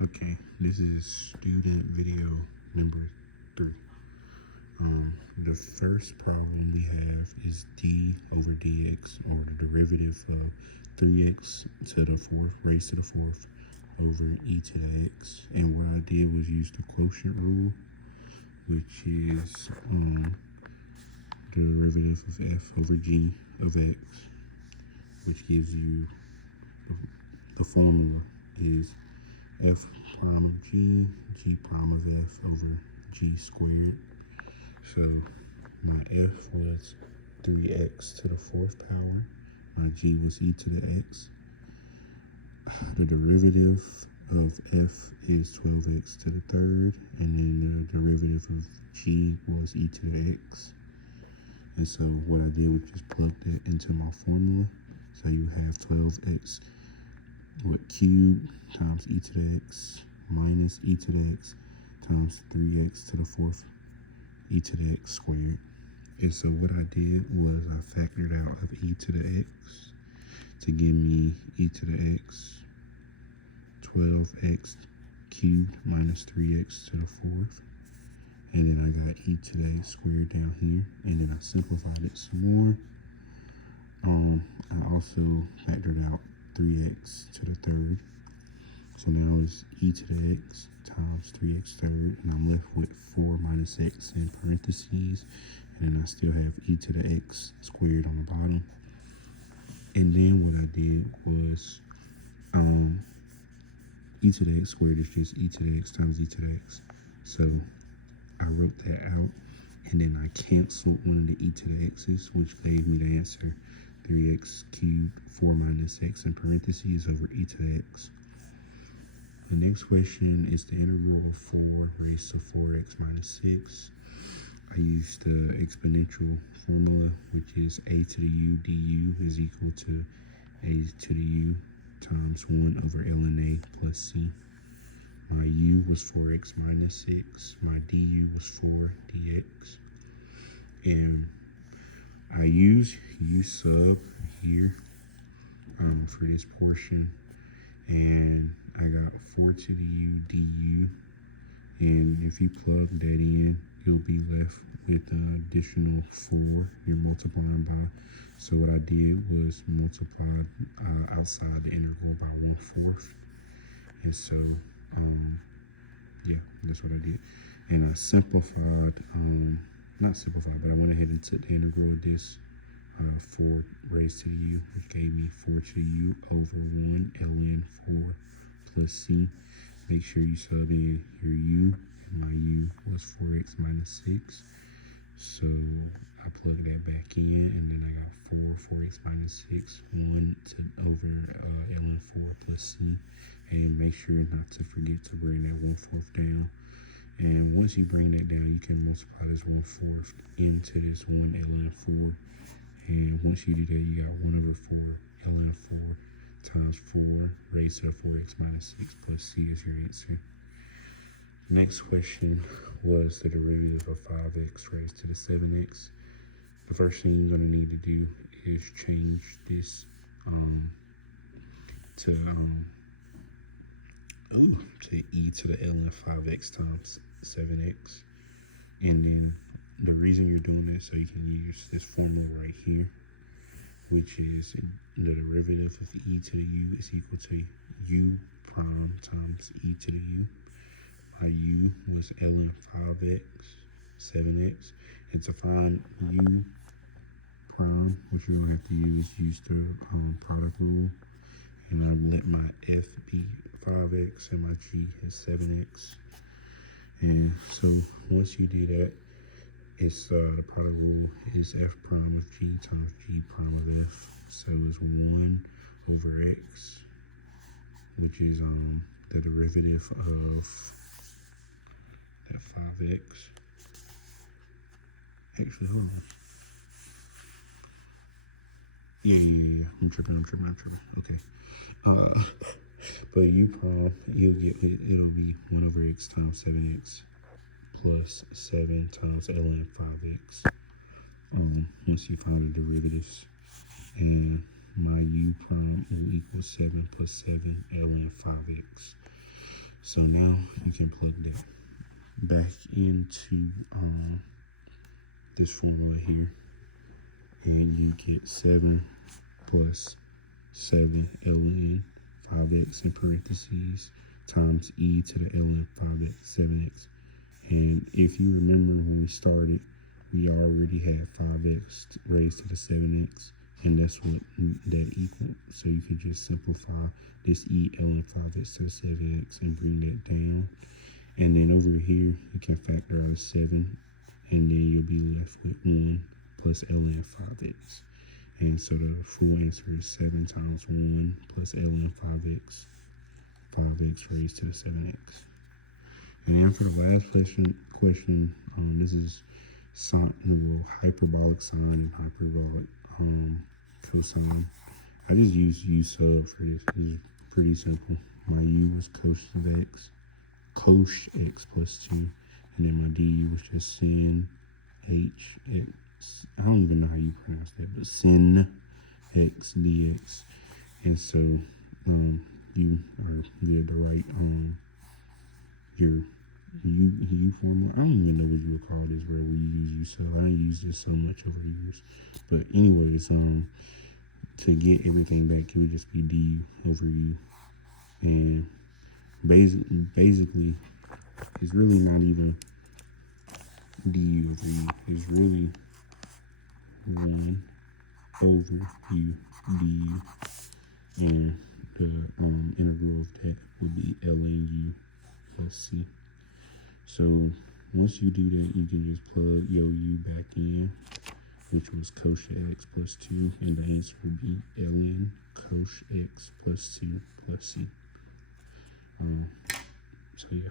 Okay, this is student video number 3. The first problem we have is d over dx, or the derivative of 3x to the 4th raised to the 4th over e to the x. And what I did was use the quotient rule, which is the derivative of f over g of x, which gives you the formula is f prime of g, g prime of f over g squared. So my f was 3x to the 4th power. My g was e to the x. The derivative of f is 12x to the 3rd, and then the derivative of g was e to the x. And so what I did was just plug that into my formula. So you have 12x cubed times e to the x minus e to the x times 3x to the 4th e to the x squared. And so what I did was I factored out of e to the x to give me e to the x 12x cubed minus 3x to the 4th. And then I got e to the x squared down here. And then I simplified it some more. I also factored out 3x to the 3rd. So now it's e to the x times 3x third, and I'm left with 4 minus x in parentheses, and then I still have e to the x squared on the bottom. And then what I did was e to the x squared is just e to the x times e to the x. So I wrote that out, and then I canceled one of the e to the x's, which gave me the answer 3x cubed 4 minus x in parentheses over e to the x. The next question is the integral of 4 raised to 4x minus 6. I used the exponential formula, which is a to the u du is equal to a to the u times 1 over ln a plus c. My u was 4x minus 6. My du was 4 dx. And I use u sub here for this portion. And I got 4 to the u du, and if you plug that in, you'll be left with an additional 4 you're multiplying by. So what I did was multiply outside the integral by 1/4, and so yeah, that's what I did. And I simplified, not simplified, but I went ahead and took the integral of this 4 raised to the u, which gave me 4 to the u over 1 ln 4 plus c. Make sure you sub in your u. My u was 4x minus 6. So I plugged that back in, and then I got 4x minus 6, 1 over ln 4 plus c. And make sure not to forget to bring that 1/4 down. And once you bring that down, you can multiply this 1/4 into this 1 ln 4. And once you do that, you got 1 over 4 ln 4 times 4 raised to the 4x minus 6 plus c is your answer. Next question was the derivative of 5x raised to the 7x. The first thing you're going to need to do is change this to e to the ln 5x times 7x. And then the reason you're doing this, so you can use this formula right here, which is the derivative of e to the u is equal to u prime times e to the u. My u was ln 5x, 7x. And to find u prime, what you're going to have to use the product rule. And I let my f be 5x and my g is 7x. And so once you do that, it's the product rule is f prime of g times g prime of f. So it's 1 over x, which is the derivative of that 5x. Actually, hold on. Yeah. I'm tripping. Okay. But u prime, it'll be 1 over x times 7x plus 7 times ln 5x. Once you find the derivatives, and my u prime will equal 7 plus 7 ln 5x. So now you can plug that back into this formula here, and you get 7 plus 7 ln 5x in parentheses times e to the ln 5x 7x. And if you remember when we started, we already had 5x raised to the 7x, and that's what that equaled. So you can just simplify this e ln 5x to the 7x and bring that down. And then over here, you can factor out 7, and then you'll be left with 1 plus ln 5x. And so the full answer is 7 times 1 plus ln 5x, 5x raised to the 7x. And then for the last question, this is hyperbolic sine and hyperbolic cosine. I just use u sub for this. This is pretty simple. My u was cosh x plus 2, and then my du was just sin h x. I don't even know how you pronounce that, but sin x dx. And so you are good to write your u formula. I don't even know what you would call this where we use u sub. I don't use this so much over the years. But anyways, to get everything back, it would just be du over u. And basically, it's really not even du over u. It's really 1 over u du. And the integral of that would be ln u plus c. So once you do that, you can just plug your u back in, which was cosh x plus 2, and the answer would be ln cosh x plus 2 plus c. So yeah.